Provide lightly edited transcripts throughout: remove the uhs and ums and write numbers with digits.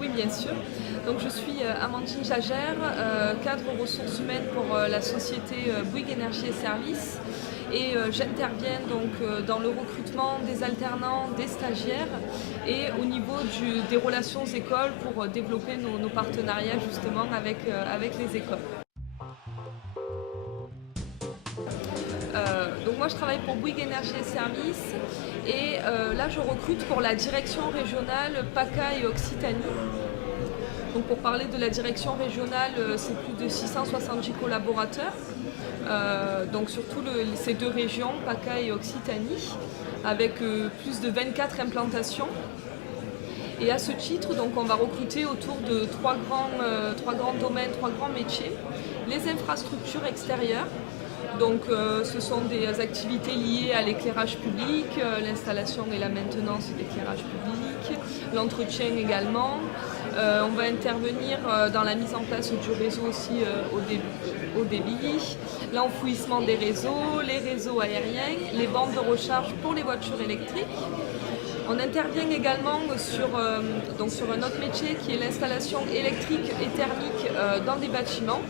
Oui, bien sûr. Donc, je suis Amandine Jagère, cadre ressources humaines pour la société Bouygues Énergie et Services. Et j'interviens donc dans le recrutement des alternants, des stagiaires et au niveau des relations écoles pour développer nos partenariats justement avec les écoles. Donc moi je travaille pour Bouygues Énergie et Services et là je recrute pour la direction régionale PACA et Occitanie. Donc pour parler de la direction régionale, c'est plus de 670 collaborateurs. Donc surtout ces deux régions, PACA et Occitanie, avec plus de 24 implantations. Et à ce titre, donc, on va recruter autour de trois grands domaines, trois grands métiers. Les infrastructures extérieures, donc ce sont des activités liées à l'éclairage public, l'installation et la maintenance de l'éclairage public, l'entretien également. On va intervenir dans la mise en place du réseau aussi au débit, l'enfouissement des réseaux, les réseaux aériens, les bandes de recharge pour les voitures électriques. On intervient également sur un autre métier qui est l'installation électrique et thermique dans des bâtiments.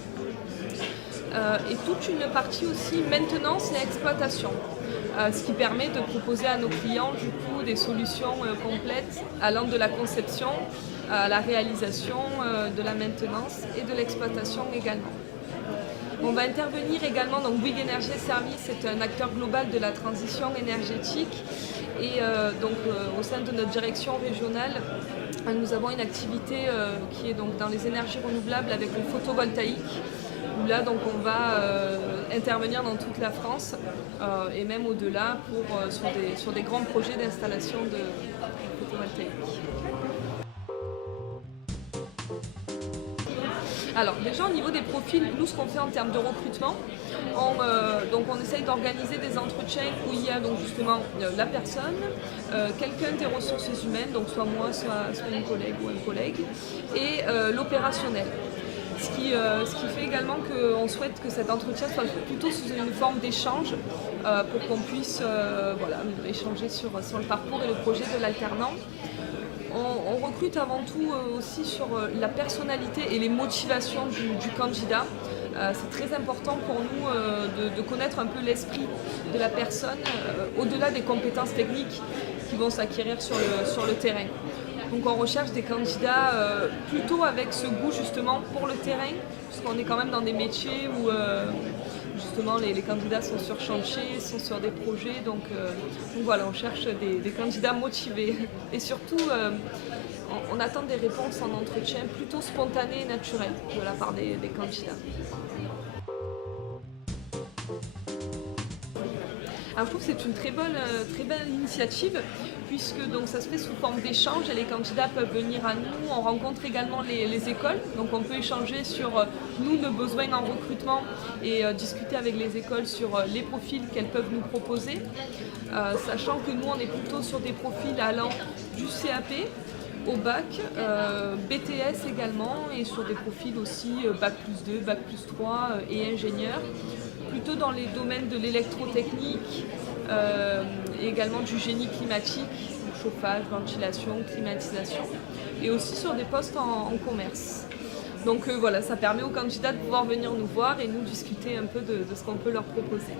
Et toute une partie aussi maintenance et exploitation, ce qui permet de proposer à nos clients du coup des solutions complètes allant de la conception à la réalisation de la maintenance et de l'exploitation également. On va intervenir également, donc Bouygues Énergie et Services est un acteur global de la transition énergétique et au sein de notre direction régionale, nous avons une activité qui est donc dans les énergies renouvelables avec le photovoltaïque. Où là, donc, on va intervenir dans toute la France et même au-delà sur des grands projets d'installation de photovoltaïque. Alors déjà au niveau des profils, nous ce qu'on fait en termes de recrutement, on essaye d'organiser des entretiens où il y a donc justement la personne, quelqu'un des ressources humaines, donc soit moi, soit une collègue ou un collègue, et l'opérationnel. Ce qui fait également qu'on souhaite que cet entretien soit plutôt sous une forme d'échange pour qu'on puisse échanger sur le parcours et le projet de l'alternant. On recrute avant tout aussi sur la personnalité et les motivations du candidat. C'est très important pour nous de connaître un peu l'esprit de la personne au-delà des compétences techniques qui vont s'acquérir sur le terrain. Donc on recherche des candidats plutôt avec ce goût justement pour le terrain, puisqu'on est quand même dans des métiers où justement les candidats sont sur chantier, sont sur des projets, donc voilà, on cherche des candidats motivés. Et surtout, on attend des réponses en entretien plutôt spontanées et naturelles de la part des candidats. Alors, je trouve que c'est une très belle initiative puisque donc, ça se fait sous forme d'échange et les candidats peuvent venir à nous. On rencontre également les écoles, donc on peut échanger sur nos besoins en recrutement et discuter avec les écoles sur les profils qu'elles peuvent nous proposer, sachant que nous on est plutôt sur des profils allant du CAP au bac, BTS également et sur des profils aussi bac+2, bac+3 et ingénieurs, plutôt dans les domaines de l'électrotechnique et également du génie climatique, chauffage, ventilation, climatisation, et aussi sur des postes en commerce. Donc voilà, ça permet aux candidats de pouvoir venir nous voir et nous discuter un peu de ce qu'on peut leur proposer.